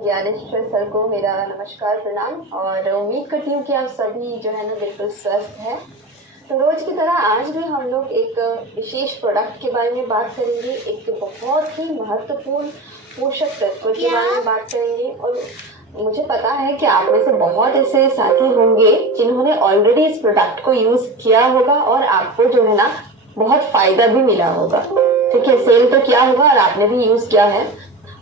Dnyaneshwar sir को मेरा नमस्कार प्रणाम और उम्मीद करती हूँ कि आप सभी जो है ना बिल्कुल स्वस्थ हैं। तो रोज की तरह आज भी हम लोग एक विशेष प्रोडक्ट के बारे में बात करेंगे, एक बहुत ही महत्वपूर्ण पोषक तत्व के बारे में बात करेंगे। और मुझे पता है कि आप में से बहुत ऐसे साथी होंगे जिन्होंने ऑलरेडी इस प्रोडक्ट को यूज किया होगा और आपको जो है ना बहुत फायदा भी मिला होगा। ठीक है, सेल तो किया होगा और आपने भी यूज किया है।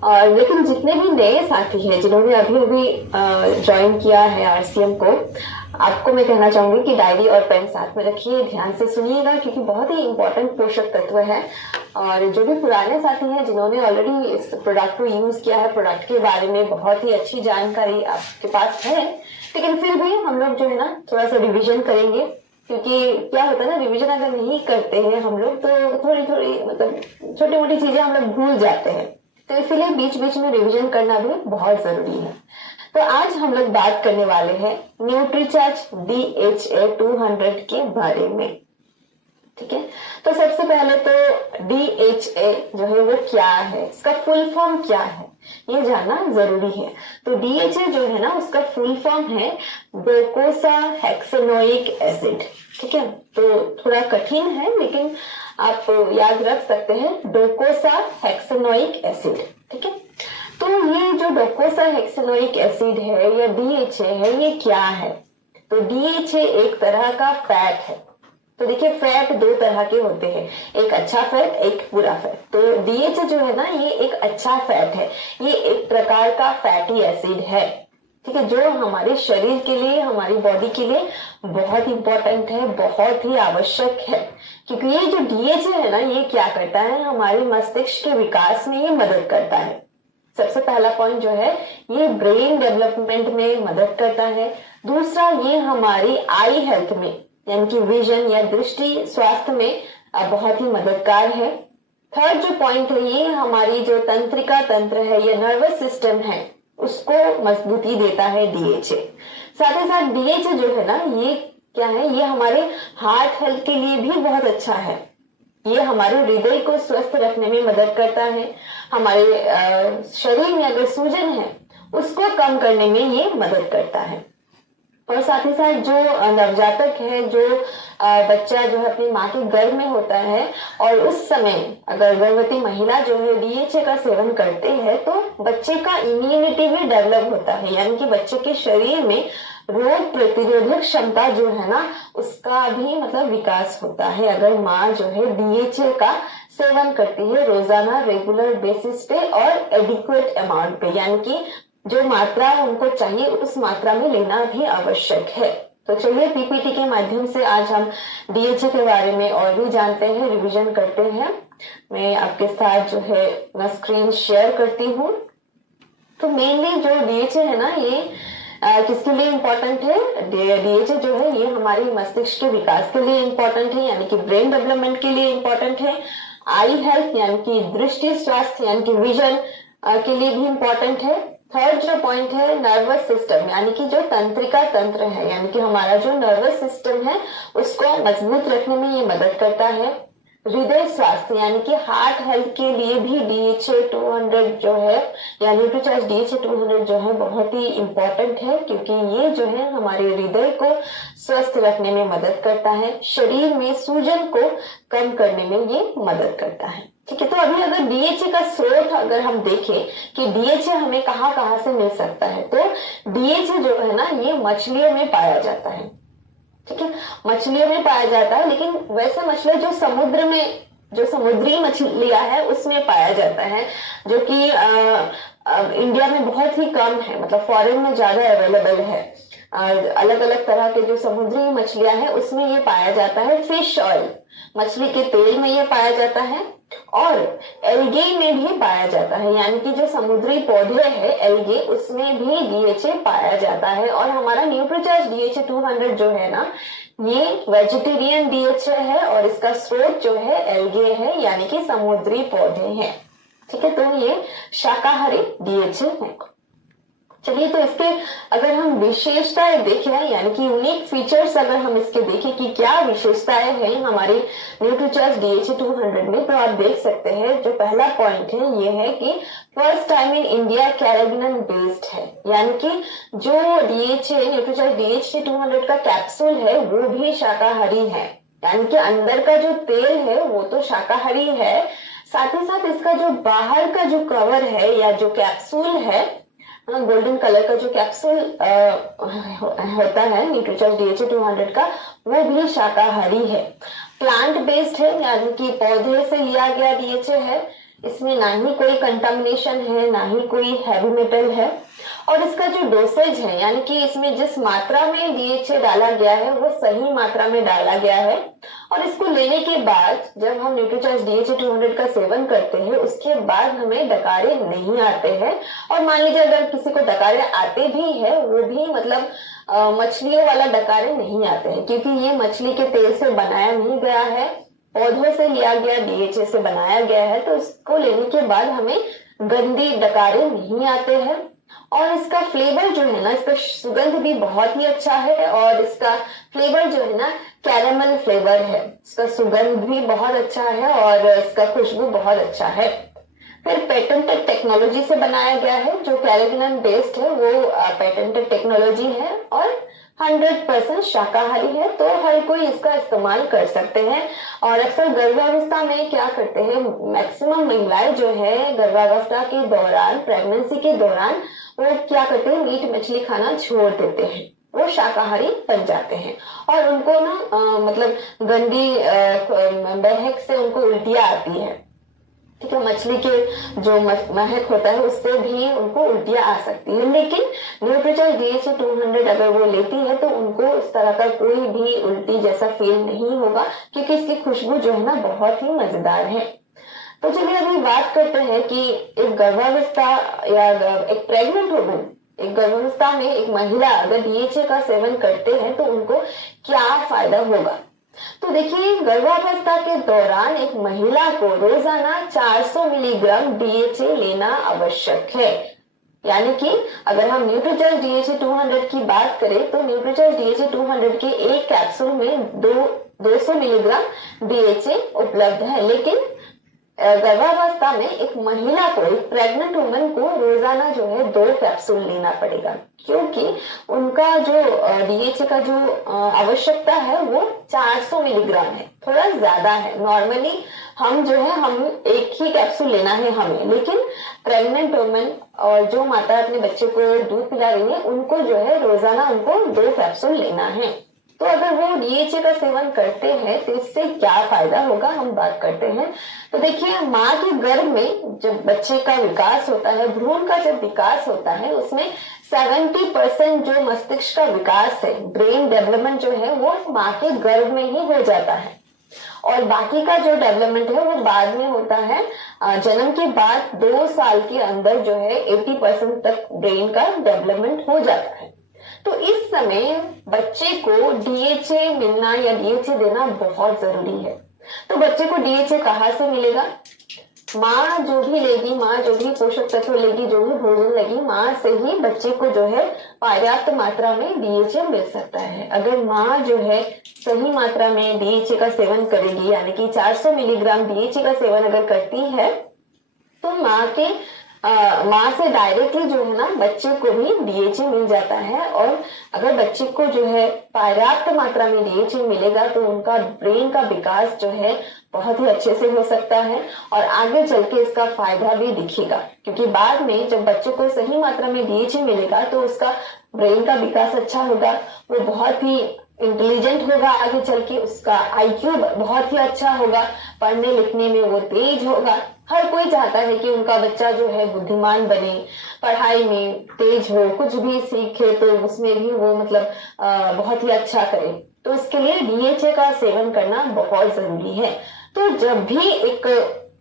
और लेकिन जितने भी नए साथी हैं जिन्होंने अभी अभी ज्वाइन किया है आरसीएम को, आपको मैं कहना चाहूंगी कि डायरी और पेन साथ में रखिए, ध्यान से सुनिएगा क्योंकि बहुत ही इंपॉर्टेंट पोषक तत्व है। और जो भी पुराने साथी हैं जिन्होंने ऑलरेडी इस प्रोडक्ट को यूज किया है, प्रोडक्ट के बारे में बहुत ही अच्छी जानकारी आपके पास है, लेकिन फिर भी हम लोग जो है ना थोड़ा सा रिविजन करेंगे। क्योंकि क्या होता है ना, रिविजन अगर नहीं करते हैं हम लोग तो थोड़ी थोड़ी मतलब छोटी मोटी चीजें हम लोग भूल जाते हैं, तो इसीलिए बीच बीच में रिवीजन करना भी बहुत जरूरी है। तो आज हम लोग बात करने वाले हैं न्यूट्रीचार्ज DHA 200 के बारे में। ठीक है, तो सबसे पहले तो DHA जो है वो क्या है, इसका फुल फॉर्म क्या है, ये जानना जरूरी है। तो DHA जो है ना उसका फुल फॉर्म है डोकोसा हेक्सेनोइक एसिड। ठीक है, तो थोड़ा कठिन है लेकिन आप याद रख सकते हैं, डोकोसा हेक्सेनोइक एसिड। ठीक है, तो ये जो डोकोसा हेक्सेनोइक एसिड है या DHA है, ये क्या है? तो DHA एक तरह का फैट है। तो देखिए, फैट दो तरह के होते हैं, एक अच्छा फैट, एक बुरा फैट। तो DHA जो है ना ये एक अच्छा फैट है, ये एक प्रकार का फैटी एसिड है। ठीक है, जो हमारे शरीर के लिए, हमारी बॉडी के लिए बहुत इंपॉर्टेंट है, बहुत ही आवश्यक है। क्योंकि ये जो DHA है ना ये क्या करता है, हमारे मस्तिष्क के विकास में ये मदद करता है। सबसे पहला पॉइंट जो है, ये ब्रेन डेवलपमेंट में मदद करता है। दूसरा, ये हमारी आई हेल्थ में यानी कि विजन या दृष्टि स्वास्थ्य में बहुत ही मददगार है। थर्ड जो पॉइंट है, ये हमारी जो तंत्रिका तंत्र है या नर्वस सिस्टम है उसको मजबूती देता है DHA। साथ ही साथ DHA जो है ना ये क्या है, ये हमारे हार्ट हेल्थ के लिए भी बहुत अच्छा है। ये हमारे हृदय को स्वस्थ रखने में मदद करता है। हमारे शरीर में अगर सूजन है उसको कम करने में ये मदद करता है। और साथ ही साथ जो नवजातक है, जो बच्चा जो है अपनी माँ के गर्भ में होता है और उस समय अगर गर्भवती महिला जो है DHA का सेवन करते हैं तो बच्चे का इम्यूनिटी भी डेवलप होता है, यानी कि बच्चे के शरीर में रोग प्रतिरोधक क्षमता जो है ना उसका भी मतलब विकास होता है अगर माँ जो है DHA का सेवन करती है रोजाना रेगुलर बेसिस पे और एडिक्वेट अमाउंट पे, यानी कि जो मात्रा उनको चाहिए उस मात्रा में लेना भी आवश्यक है। तो चलिए पीपीटी के माध्यम से आज हम DHA के बारे में और भी जानते हैं, रिवीजन करते हैं। मैं आपके साथ जो है मैं स्क्रीन शेयर करती हूँ। तो मेनली जो DHA है ना ये किसके लिए इम्पोर्टेंट है? DHA जो है ये हमारी मस्तिष्क के विकास के लिए इम्पोर्टेंट है, यानी कि ब्रेन डेवलपमेंट के लिए इम्पोर्टेंट है। आई हेल्थ यानी कि दृष्टि स्वास्थ्य यानी कि विजन के लिए भी इम्पोर्टेंट है। थर्ड जो पॉइंट है, नर्वस सिस्टम यानी कि जो तंत्रिका तंत्र है, यानी कि हमारा जो नर्वस सिस्टम है उसको मजबूत रखने में ये मदद करता है। हृदय स्वास्थ्य यानी कि हार्ट हेल्थ के लिए भी DHA 200 जो है या न्यूट्रीचार्ज DHA 200 जो है बहुत ही इंपॉर्टेंट है, क्योंकि ये जो है हमारे हृदय को स्वस्थ रखने में मदद करता है, शरीर में सूजन को कम करने में ये मदद करता है। ठीक है, तो अभी अगर DHA का स्रोत अगर हम देखें कि DHA हमें कहाँ कहाँ से मिल सकता है, तो DHA जो है ना ये मछलियों में पाया जाता है। ठीक है, मछलियों में पाया जाता है, लेकिन वैसे मछलियां जो समुद्र में, जो समुद्री मछलियां है उसमें पाया जाता है, जो कि इंडिया में बहुत ही कम है, मतलब फॉरेन में ज्यादा अवेलेबल है। अलग अलग तरह के जो समुद्री मछलियां हैं उसमें ये पाया जाता है। फिश ऑयल, मछली के तेल में ये पाया जाता है और एल्गे में भी पाया जाता है, यानी कि जो समुद्री पौधे हैं एल्गे उसमें भी DHA पाया जाता है। और हमारा न्यूट्रीचार्ज DHA 200 जो है ना ये वेजिटेरियन DHA है और इसका स्रोत जो है एल्गे है, यानी कि समुद्री पौधे हैं। ठीक है, तो ये शाकाहारी DHA है। चलिए, तो इसके अगर हम विशेषताएं देखें, यानी कि यूनिक फीचर्स अगर हम इसके देखें कि क्या विशेषताएं हैं हमारे न्यूट्रीचार्ज DHA 200 में, तो आप देख सकते हैं जो पहला पॉइंट है ये है कि फर्स्ट टाइम इन इंडिया कैराबिनन बेस्ड है, यानी कि जो DHA न्यूट्रीचार्ज DHA 200 का कैप्सूल है वो भी शाकाहारी है, यानी कि अंदर का जो तेल है वो तो शाकाहारी है, साथ ही साथ इसका जो बाहर का जो कवर है या जो कैप्सूल है, गोल्डन कलर का जो कैप्सूल होता है न्यूट्रीचार्ज DHA 200 का, वो भी शाकाहारी है। प्लांट बेस्ड है, यानी कि पौधे से लिया गया DHA है, इसमें ना ही कोई कंटामिनेशन है ना ही कोई हैवी मेटल है, और इसका जो डोसेज है, यानी कि इसमें जिस मात्रा में DHA डाला गया है वो सही मात्रा में डाला गया है, और इसको लेने के बाद जब हम न्यूट्रीचार्ज DHA 200 का सेवन करते हैं उसके बाद हमें डकारे नहीं आते हैं। और मान लीजिए अगर किसी को डकारे आते भी है, वो भी मतलब मछलियों वाला डकारे नहीं आते हैं, क्योंकि ये मछली के तेल से बनाया नहीं गया है, पौधों से लिया गया DHA से बनाया गया है, तो इसको लेने के बाद हमें गंदी डकारे नहीं आते हैं। और इसका फ्लेवर जो है ना, इसका सुगंध भी बहुत ही अच्छा है, और इसका फ्लेवर जो है ना कैरेमल फ्लेवर है, इसका सुगंध भी बहुत अच्छा है और इसका खुशबू बहुत अच्छा है। फिर पेटेंटेड टेक्नोलॉजी से बनाया गया है, जो कैराबिनन बेस्ड है वो पेटेंटेड टेक्नोलॉजी है और 100% शाकाहारी है, तो हर कोई इसका इस्तेमाल कर सकते हैं। और अक्सर गर्भावस्था में क्या करते हैं, मैक्सिमम महिलाएं जो है गर्भावस्था के दौरान, प्रेगनेंसी के दौरान वो क्या करते हैं, मीट मछली खाना छोड़ देते हैं, वो शाकाहारी बन जाते हैं, और उनको ना मतलब गंदी महक से उनको उल्टियां आती है, ठीक है, मछली के जो महक होता है उससे भी उनको उल्टियां आ सकती है। लेकिन न्यूट्रीचार्ज DHA 200 अगर वो लेती है तो उनको इस तरह का कोई भी उल्टी जैसा फील नहीं होगा, क्योंकि इसकी खुशबू जो है ना बहुत ही मजेदार है। तो चलिए अभी बात करते हैं कि एक गर्भावस्था या एक प्रेग्नेंट वुमन, एक गर्भावस्था में एक महिला अगर DHA का सेवन करते हैं तो उनको क्या फायदा होगा। तो देखिए, गर्भावस्था के दौरान एक महिला को रोजाना 400 मिलीग्राम DHA लेना आवश्यक है, यानी कि अगर हम न्यूट्रीचार्ज DHA 200 की बात करें तो न्यूट्रीचार्ज DHA 200 के एक कैप्सूल में 200 मिलीग्राम DHA उपलब्ध है। लेकिन गर्भावस्था में एक महिला को, एक प्रेग्नेंट वुमन को रोजाना जो है 2 कैप्सूल लेना पड़ेगा, क्योंकि उनका जो DHA का जो आवश्यकता है वो 400 मिलीग्राम है, थोड़ा ज्यादा है। नॉर्मली हम जो है हम एक ही कैप्सूल लेना है हमें, लेकिन प्रेग्नेंट वुमन और जो माता अपने बच्चे को दूध पिला रही है उनको जो है रोजाना उनको 2 कैप्सूल लेना है। तो अगर वो DHA का सेवन करते हैं तो इससे क्या फायदा होगा, हम बात करते हैं। तो देखिए, माँ के गर्भ में जब बच्चे का विकास होता है, भ्रूण का जब विकास होता है, उसमें 70% जो मस्तिष्क का विकास है, ब्रेन डेवलपमेंट जो है वो माँ के गर्भ में ही हो जाता है, और बाकी का जो डेवलपमेंट है वो बाद में होता है। जन्म के बाद 2 साल के अंदर जो है 80% तक ब्रेन का डेवलपमेंट हो जाता है। तो इस समय बच्चे को DHA मिलना या DHA देना बहुत जरूरी है। तो बच्चे को DHA कहाँ से मिलेगा, माँ जो भी लेगी, माँ जो भी पोषक तत्व लेगी, जो भी भोजन लेगी, माँ से ही बच्चे को जो है पर्याप्त मात्रा में DHA मिल सकता है। अगर माँ जो है सही मात्रा में DHA का सेवन करेगी, यानी कि 400 मिलीग्राम DHA का सेवन अगर करती है, तो माँ से डायरेक्टली जो है ना बच्चे को भी DHA मिल जाता है। और अगर बच्चे को जो है पर्याप्त मात्रा में DHA मिलेगा तो उनका ब्रेन का विकास जो है बहुत ही अच्छे से हो सकता है, और आगे चल के इसका फायदा भी दिखेगा, क्योंकि बाद में जब बच्चे को सही मात्रा में DHA मिलेगा तो उसका ब्रेन का विकास अच्छा होगा, वो बहुत ही इंटेलिजेंट होगा, आगे चल के उसका IQ बहुत ही अच्छा होगा, पढ़ने लिखने में वो तेज होगा। हर कोई चाहता है कि उनका बच्चा जो है बुद्धिमान बने, पढ़ाई में तेज हो, कुछ भी सीखे तो उसमें भी वो मतलब बहुत ही अच्छा करे। तो इसके लिए DHA का सेवन करना बहुत जरूरी है। तो जब भी एक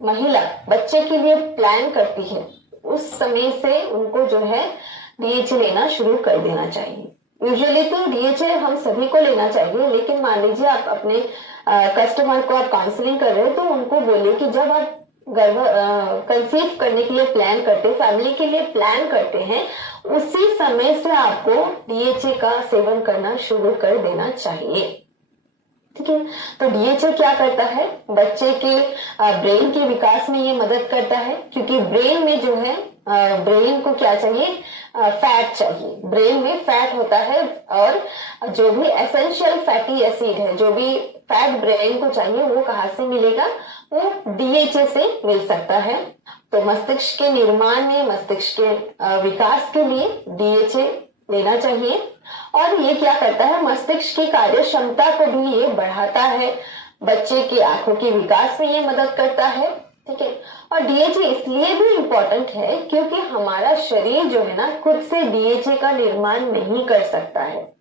महिला बच्चे के लिए प्लान करती है, उस समय से उनको जो है DHA लेना शुरू कर देना चाहिए। यूजुअली तो DHA हम सभी को लेना चाहिए, लेकिन मान लीजिए आप अपने कस्टमर को आप काउंसलिंग कर रहे हो तो उनको बोलिए कि जब आप कंसीव करने के लिए प्लान करते हैं, फैमिली के लिए प्लान करते हैं, उसी समय से आपको डीएचए का सेवन करना शुरू कर देना चाहिए। ठीक है, तो डीएचए क्या करता है, बच्चे के ब्रेन के विकास में ये मदद करता है, क्योंकि ब्रेन में जो है ब्रेन को क्या चाहिए, फैट चाहिए। ब्रेन में फैट होता है और जो भी एसेंशियल फैटी एसिड है, जो भी फैट ब्रेन को चाहिए, वो कहाँ से मिलेगा, वो डीएचए से मिल सकता है। तो मस्तिष्क के निर्माण में, मस्तिष्क के विकास के लिए डीएचए लेना चाहिए। और ये क्या करता है, मस्तिष्क की कार्य क्षमता को भी ये बढ़ाता है, बच्चे की आंखों के विकास में ये मदद करता है। ठीक है, और डीएचए इसलिए भी इम्पोर्टेंट है क्योंकि हमारा शरीर जो है ना, खुद से डीएचए का निर्माण नहीं कर सकता है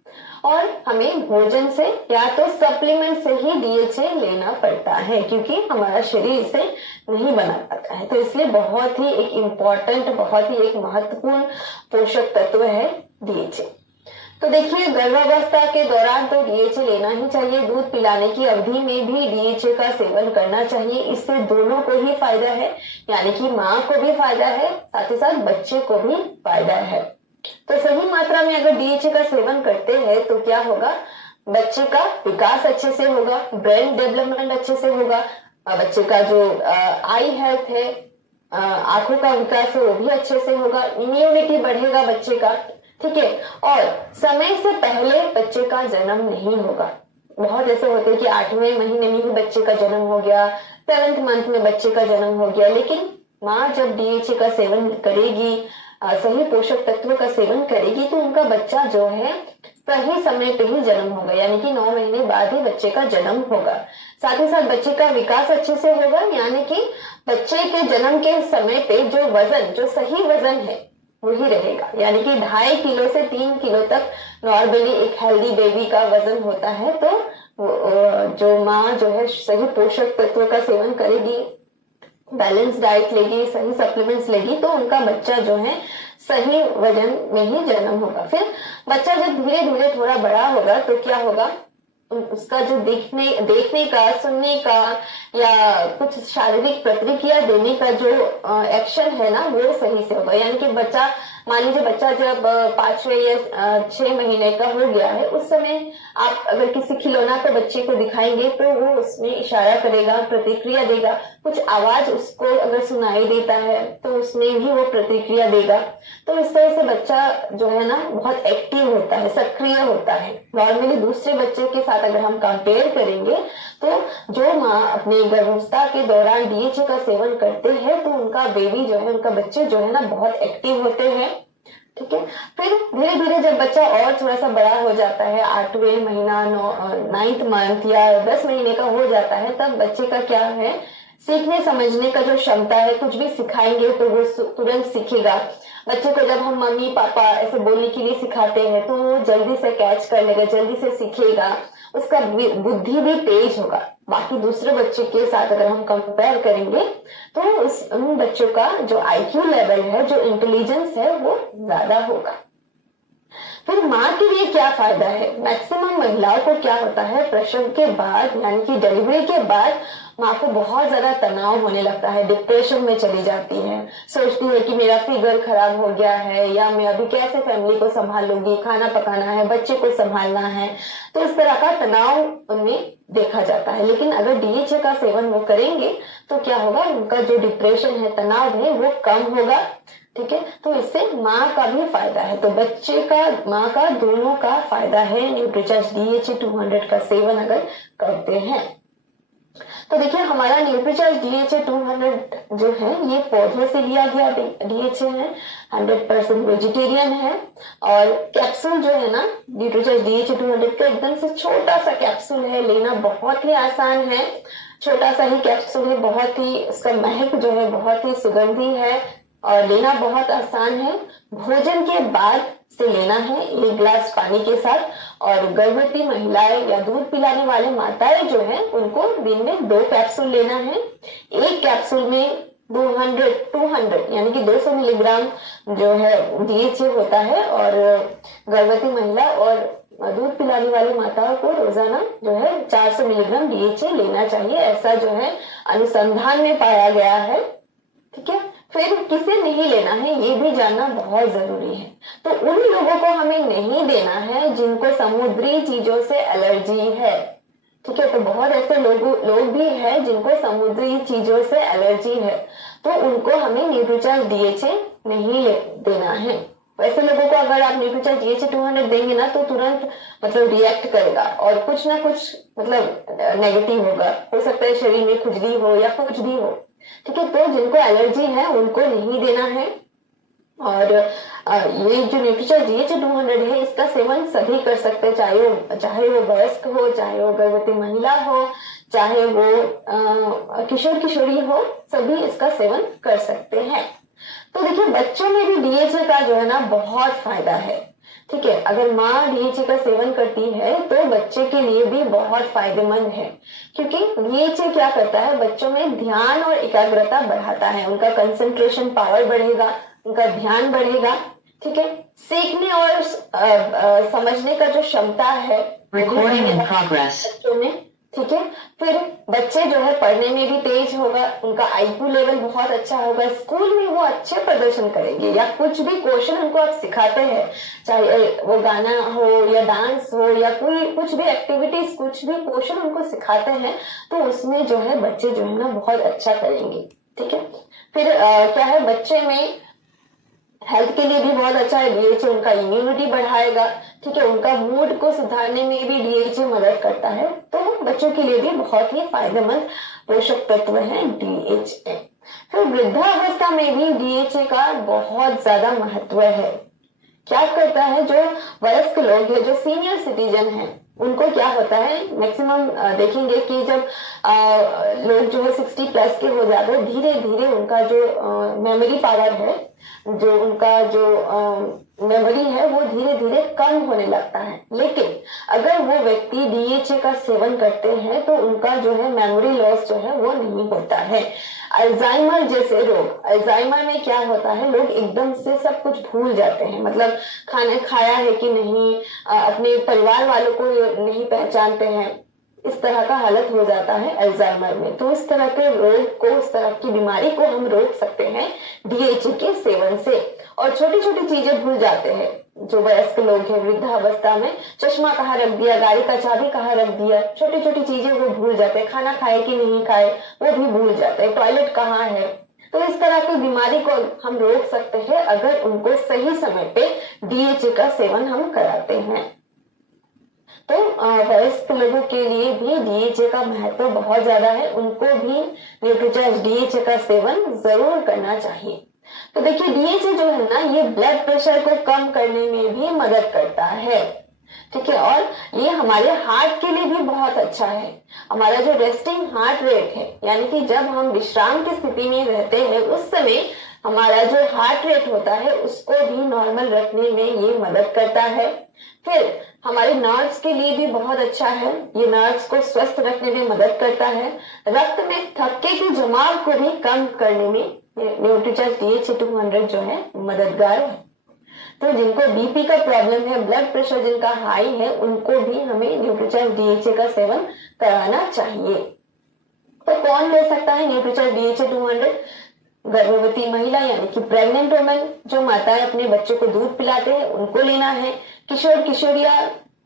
और हमें भोजन से या तो सप्लीमेंट से ही डीएचए लेना पड़ता है, क्योंकि हमारा शरीर इसे नहीं बना पाता है। तो इसलिए बहुत ही एक इम्पोर्टेंट, बहुत ही एक महत्वपूर्ण पोषक तत्व है डीएचए। तो देखिए, गर्भावस्था के दौरान तो डीएचए लेना ही चाहिए, दूध पिलाने की अवधि में भी डीएचए का सेवन करना चाहिए। इससे दोनों को ही फायदा है, यानी कि माँ को भी फायदा है, साथ ही साथ बच्चे को भी फायदा है। तो सही मात्रा में अगर डीएचए का सेवन करते हैं तो क्या होगा, बच्चे का विकास अच्छे से होगा, ब्रेन डेवलपमेंट अच्छे से होगा, बच्चे का जो आई हेल्थ है, आंखों का विकास है, वो भी अच्छे से होगा, इम्यूनिटी बढ़ेगा बच्चे का। ठीक है, और समय से पहले बच्चे का जन्म नहीं होगा। बहुत ऐसे होते हैं कि 8वें महीने में ही बच्चे का जन्म हो गया, 7th मंथ में बच्चे का जन्म हो गया, लेकिन माँ जब डीएचए का सेवन करेगी, सही पोषक तत्वों का सेवन करेगी, तो उनका बच्चा जो है सही समय पे ही जन्म होगा, यानी कि 9 महीने बाद ही बच्चे का जन्म होगा। साथ ही साथ बच्चे का विकास अच्छे से होगा, यानी कि बच्चे के जन्म के समय पे जो वजन, जो सही वजन है वही रहेगा, यानी कि 2.5 किलो से 3 किलो तक नॉर्मली एक हेल्दी बेबी का वजन होता है। तो जो माँ जो है सही पोषक तत्वों का सेवन करेगी, बैलेंस डाइट लेगी, सही सप्लीमेंट्स लेगी, तो उनका बच्चा जो है सही वजन में ही जन्म होगा। फिर बच्चा जब धीरे धीरे थोड़ा बड़ा होगा तो क्या होगा, उसका जो देखने का, सुनने का या कुछ शारीरिक प्रतिक्रिया देने का जो एक्शन है ना, वो सही से होगा। यानी कि बच्चा, मान लीजिए बच्चा जब 5वें या 6 महीने का हो गया है, उस समय आप अगर किसी खिलौना को बच्चे को दिखाएंगे तो वो उसमें इशारा करेगा, प्रतिक्रिया देगा, कुछ आवाज उसको अगर सुनाई देता है तो उसमें भी वो प्रतिक्रिया देगा। तो इस तरह से बच्चा जो है ना बहुत एक्टिव होता है, सक्रिय होता है। नॉर्मली दूसरे बच्चे के साथ अगर हम कंपेयर करेंगे तो जो माँ अपने गर्भावस्था के दौरान डीएचए का सेवन करते हैं तो उनका बेबी जो है, उनका बच्चे जो है ना बहुत एक्टिव होते हैं। ठीक है, फिर धीरे धीरे जब बच्चा और थोड़ा सा बड़ा हो जाता है, 8वें महीना, 9th मंथ या 10 महीने का हो जाता है, तब बच्चे का क्या है, सीखने समझने का जो क्षमता है, कुछ भी सिखाएंगे तो वो तुरंत सीखेगा। बच्चे को जब हम मम्मी पापा ऐसे बोलने के लिए सिखाते हैं तो वो जल्दी से कैच कर लेगा, जल्दी से सीखेगा, उसका बुद्धि भी तेज होगा। बाकी दूसरे बच्चे के साथ अगर हम कंपेयर करेंगे तो उन बच्चों का जो आईक्यू लेवल है, जो इंटेलिजेंस है, वो ज्यादा होगा। फिर माँ के लिए क्या फायदा है, मैक्सिमम महिलाओं को क्या होता है, प्रसव के बाद यानी कि डिलीवरी के बाद माँ को बहुत ज्यादा तनाव होने लगता है, डिप्रेशन में चली जाती है, सोचती है कि मेरा फिगर खराब हो गया है, या मैं अभी कैसे फैमिली को संभालूंगी, खाना पकाना है, बच्चे को संभालना है। तो इस तरह का तनाव उनमें देखा जाता है। लेकिन अगर डीएचए का सेवन वो करेंगे तो क्या होगा, उनका जो डिप्रेशन है, तनाव है, वो कम होगा। ठीक है, तो इससे माँ का भी फायदा है, तो बच्चे का, माँ का, दोनों का फायदा है न्यूट्रीचार्ज डीएचए 200 का सेवन अगर करते हैं। तो देखिए, हमारा न्यूट्रीचार्ज डीएचए 200 जो है ये पौधे से लिया गया डीएचए है, 100% वेजिटेरियन है। और कैप्सूल जो है ना न्यूट्रीचार्ज डीएचए 200 का एकदम से छोटा सा कैप्सूल है, लेना बहुत ही आसान है, छोटा सा ही कैप्सूल है, बहुत ही इसका महक जो है बहुत ही सुगंधी है और लेना बहुत आसान है। भोजन के बाद से लेना है 1 गिलास पानी के साथ। और गर्भवती महिलाएं या दूध पिलाने वाले माताएं जो है उनको दिन में 2 कैप्सूल लेना है। एक कैप्सूल में 200 यानी कि 200 मिलीग्राम जो है डीएचए होता है। और गर्भवती महिला और दूध पिलाने वाली माताओं को रोजाना जो है 400 मिलीग्राम DHA लेना चाहिए, ऐसा जो है अनुसंधान में पाया गया है। ठीक है, फिर किसे नहीं लेना है ये भी जानना बहुत जरूरी है। तो उन लोगों को हमें नहीं देना है जिनको समुद्री चीजों से एलर्जी है। ठीक है, तो बहुत ऐसे लोग भी हैं जिनको समुद्री चीजों से एलर्जी है, तो उनको हमें न्यूट्रीचार्ज DHA नहीं देना है। वैसे लोगों को अगर आप न्यूट्रीचार्ज DHA 200 देंगे ना तो तुरंत मतलब रिएक्ट करेगा और कुछ ना कुछ मतलब नेगेटिव होगा, हो सकता है शरीर में खुजली हो या कुछ भी हो। ठीक है, तो जिनको एलर्जी है उनको नहीं देना है। और ये जो न्यूट्रीचार्ज DHA 200 है इसका सेवन सभी कर सकते हैं, चाहे वो वयस्क हो, चाहे वो गर्भवती महिला हो, चाहे वो किशोर किशोरी हो, सभी इसका सेवन कर सकते हैं। तो देखिए बच्चों में भी DHA का जो है ना बहुत फायदा है। ठीक है, अगर माँ DHA का सेवन करती है तो बच्चे के लिए भी बहुत फायदेमंद है, क्योंकि DHA क्या करता है, बच्चों में ध्यान और एकाग्रता बढ़ाता है, उनका कंसंट्रेशन पावर बढ़ेगा, उनका ध्यान बढ़ेगा। ठीक है, सीखने और समझने का जो क्षमता है बच्चों में। ठीक है, फिर बच्चे जो है पढ़ने में भी तेज होगा, उनका IQ लेवल बहुत अच्छा होगा, स्कूल में वो अच्छे प्रदर्शन करेंगे, या कुछ भी क्वेश्चन उनको आप सिखाते हैं, चाहे वो गाना हो या डांस हो या कोई कुछ भी एक्टिविटीज, कुछ भी क्वेश्चन उनको सिखाते हैं तो उसमें जो है बच्चे जो है ना बहुत अच्छा करेंगे। ठीक है, फिर क्या है, बच्चे में हेल्थ के लिए भी बहुत अच्छा है DHA, उनका इम्यूनिटी बढ़ाएगा। ठीक है, उनका मूड को सुधारने में भी DHA मदद करता है, तो बच्चों के लिए भी बहुत ही फायदेमंद पोषक तत्व है DHA। फिर वृद्धावस्था में भी DHA का बहुत ज्यादा महत्व है। क्या करता है, जो वयस्क लोग हैं, जो सीनियर सिटीजन हैं, उनको क्या होता है, मैक्सिमम देखेंगे कि जब लोग जो है 60+ के हो जाते हैं, धीरे धीरे उनका जो मेमोरी पावर है, जो उनका जो मेमोरी है वो धीरे धीरे कम होने लगता है। लेकिन अगर वो व्यक्ति DHA का सेवन करते हैं तो उनका जो है मेमोरी लॉस जो है वो नहीं होता है। अल्जाइमर जैसे रोग, अल्जाइमर में क्या होता है, लोग एकदम से सब कुछ भूल जाते हैं, मतलब खाना खाया है कि नहीं, अपने परिवार वालों को नहीं पहचानते हैं, इस तरह का हालत हो जाता है अल्जाइमर में। तो इस तरह के रोग को, इस तरह की बीमारी को हम रोक सकते हैं DHA के सेवन से। और छोटी छोटी चीजें भूल जाते हैं जो वयस्क लोग हैं वृद्धावस्था में, चश्मा कहाँ रख दिया, गाड़ी का चाबी कहाँ रख दिया, छोटी छोटी चीजें वो भूल जाते हैं, खाना खाए कि नहीं खाए वो भी भूल जाते हैं, टॉयलेट कहाँ है। तो इस तरह की बीमारी को हम रोक सकते हैं अगर उनको सही समय पे DHA का सेवन हम कराते हैं। तो वयस्क लोगों के लिए भी DHA का महत्व बहुत ज्यादा है, उनको भी न्यूट्रीचार्ज DHA का सेवन जरूर करना चाहिए। तो देखिए DHA जो है ना, ये ब्लड प्रेशर को कम करने में भी मदद करता है। ठीक है, और ये हमारे हार्ट के लिए भी बहुत अच्छा है। हमारा जो रेस्टिंग हार्ट रेट है, यानी कि जब हम विश्राम की स्थिति में रहते हैं उस समय हमारा जो हार्ट रेट होता है उसको भी नॉर्मल रखने में ये मदद करता है। फिर हमारे नर्व्स के लिए भी बहुत अच्छा है, ये नर्व्स को स्वस्थ रखने में मदद करता है। रक्त में थक्के के जमाव को भी कम करने में न्यूट्रीचार्ज DHA 200 जो है मददगार है। तो जिनको BP का प्रॉब्लम है, ब्लड प्रेशर जिनका हाई है, उनको भी हमें न्यूट्रीचार्ज DHA का सेवन कराना चाहिए। तो कौन ले सकता है न्यूट्रीचार्ज DHA 200? गर्भवती महिला यानी कि प्रेग्नेंट वुमेन, जो माताएं अपने बच्चों को दूध पिलाते हैं उनको लेना है। किशोर किशोरिया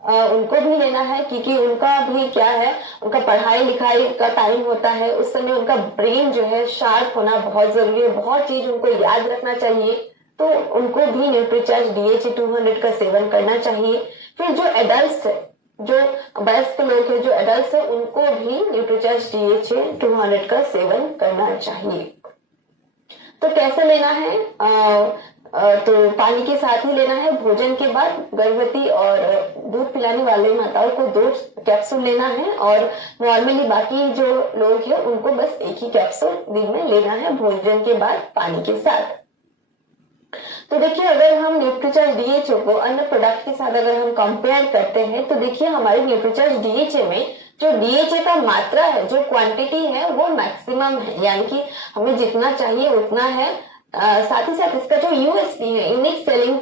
उनको भी लेना है, क्योंकि उनका भी क्या है, उनका पढ़ाई लिखाई का टाइम होता है, उस समय उनका ब्रेन जो है शार्प होना बहुत जरूरी है, बहुत चीज उनको याद रखना चाहिए, तो उनको भी न्यूट्रीचार्ज DHA 200 का सेवन करना चाहिए। फिर जो एडल्ट है, जो वयस्क लोग हैं, जो एडल्ट है, उनको भी न्यूट्रीचार्ज DHA 200 का सेवन करना चाहिए। तो कैसे लेना है, तो पानी के साथ ही लेना है। भोजन के बाद गर्भवती और दूध पिलाने वाले माताओं को 2 कैप्सूल लेना है, और नॉर्मली बाकी जो लोग हैं उनको बस 1 ही कैप्सूल दिन में लेना है भोजन के बाद पानी के साथ। तो देखिए अगर हम न्यूट्रीचार्ज DHA को अन्य प्रोडक्ट के साथ अगर हम कंपेयर करते हैं तो देखिए हमारे न्यूट्रीचार्ज DHA में जो DHA का मात्रा है, जो क्वांटिटी है वो मैक्सिमम है, यानी कि हमें जितना चाहिए उतना है। साथ ही साथ इसका जो USP है, यूनिक सेलिंग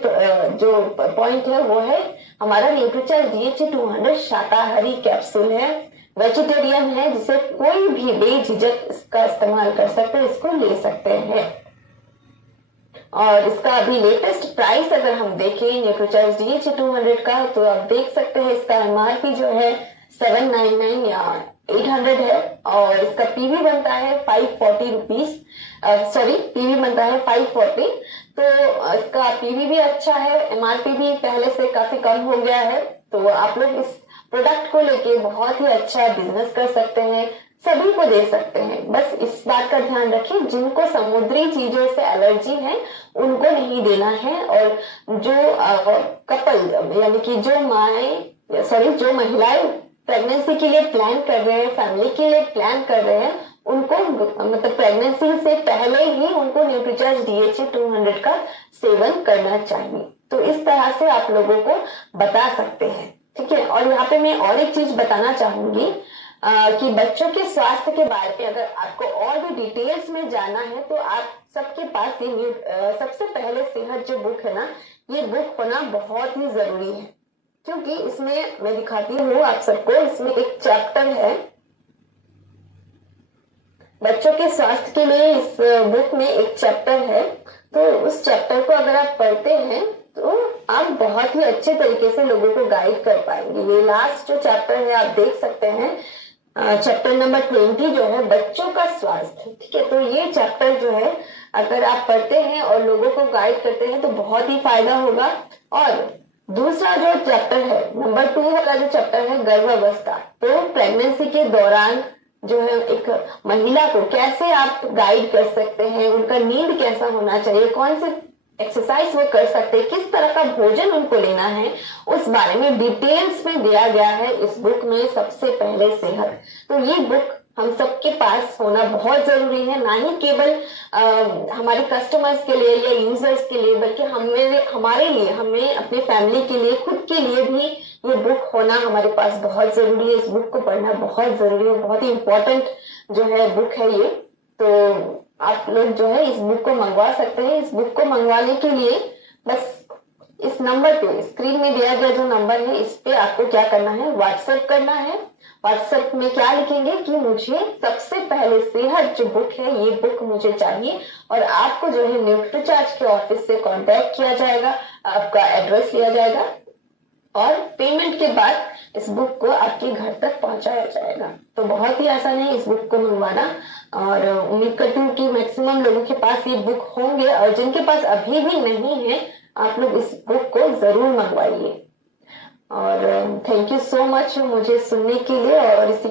जो पॉइंट है, वो है हमारा न्यूट्रीचार्ज DHA 200 शाकाहारी कैप्सूल है, वेजिटेरियन है, जिसे कोई भी बेझिझक इसका इस्तेमाल कर सकते हैं, इसको ले सकते हैं। और इसका अभी लेटेस्ट प्राइस अगर हम देखें न्यूट्रीचार्ज DHA 200 का, तो आप देख सकते हैं इसका MRP जो है 799 या 800 है, और इसका PV बनता है 540 रुपीज, सॉरी PV बनता है 540। तो इसका PV भी अच्छा है, MRP भी पहले से काफी कम हो गया है। तो आप लोग इस प्रोडक्ट को लेके बहुत ही अच्छा बिजनेस कर सकते हैं, सभी को दे सकते हैं। बस इस बात का ध्यान रखें, जिनको समुद्री चीजों से एलर्जी है उनको नहीं देना है, और जो कपल यानी कि जो महिलाएं प्रेगनेंसी के लिए प्लान कर रहे हैं, फैमिली के लिए प्लान कर रहे हैं, उनको मतलब प्रेगनेंसी से पहले ही उनको न्यूट्रीचार्ज DHA 200 का सेवन करना चाहिए। तो इस तरह से आप लोगों को बता सकते हैं, ठीक है। और यहाँ पे मैं और एक चीज बताना चाहूंगी कि बच्चों के स्वास्थ्य के बारे में अगर आपको और भी डिटेल्स में जानना है, तो आप सबके पास ये सबसे पहले सेहत जो बुक है ना, ये बुक होना बहुत ही जरूरी है, क्योंकि इसमें मैं दिखाती हूँ आप सबको, इसमें एक चैप्टर है बच्चों के स्वास्थ्य के लिए। इस बुक में एक चैप्टर है, तो उस चैप्टर को अगर आप पढ़ते हैं तो आप बहुत ही अच्छे तरीके से लोगों को गाइड कर पाएंगे। ये लास्ट जो चैप्टर है आप देख सकते हैं, चैप्टर नंबर 20 जो है बच्चों का स्वास्थ्य, ठीक है। तो ये चैप्टर जो है अगर आप पढ़ते हैं और लोगों को गाइड करते हैं तो बहुत ही फायदा होगा। और दूसरा जो चैप्टर है, नंबर 2 वाला जो चैप्टर है, गर्भावस्था, तो प्रेगनेंसी के दौरान जो है एक महिला को कैसे आप गाइड कर सकते हैं, उनका नीड कैसा होना चाहिए, कौन से एक्सरसाइज वो कर सकते हैं, किस तरह का भोजन उनको लेना है, उस बारे में डिटेल्स में दिया गया है इस बुक में। सबसे पहले सेहत, तो ये बुक हम सबके पास होना बहुत जरूरी है, ना ही केवल हमारे कस्टमर्स के लिए या यूजर्स के लिए, बल्कि हमारे लिए, हमें अपने फैमिली के लिए, खुद के लिए भी ये बुक होना हमारे पास बहुत जरूरी है। इस बुक को पढ़ना बहुत जरूरी है, बहुत ही इंपॉर्टेंट जो है बुक है ये। तो आप लोग जो है इस बुक को मंगवा सकते हैं। इस बुक को मंगवाने के लिए बस इस नंबर पे, स्क्रीन में दिया गया जो नंबर है, इस पे आपको क्या करना है, व्हाट्सएप करना है। व्हाट्सएप में क्या लिखेंगे कि मुझे सबसे पहले सेहत जो बुक है, ये बुक मुझे चाहिए, और आपको जो है न्यूट्रीचार्ज के ऑफिस से कांटेक्ट किया जाएगा, आपका एड्रेस लिया जाएगा, और पेमेंट के बाद इस बुक को आपके घर तक पहुंचाया जाएगा। तो बहुत ही आसान है इस बुक को मंगवाना, और उम्मीद करती हूँ कि मैक्सिमम लोगों के पास ये बुक होंगे, और जिनके पास अभी भी नहीं है, आप लोग इस बुक को जरूर मंगवाइए। और थैंक यू सो मच मुझे सुनने के लिए, और इसी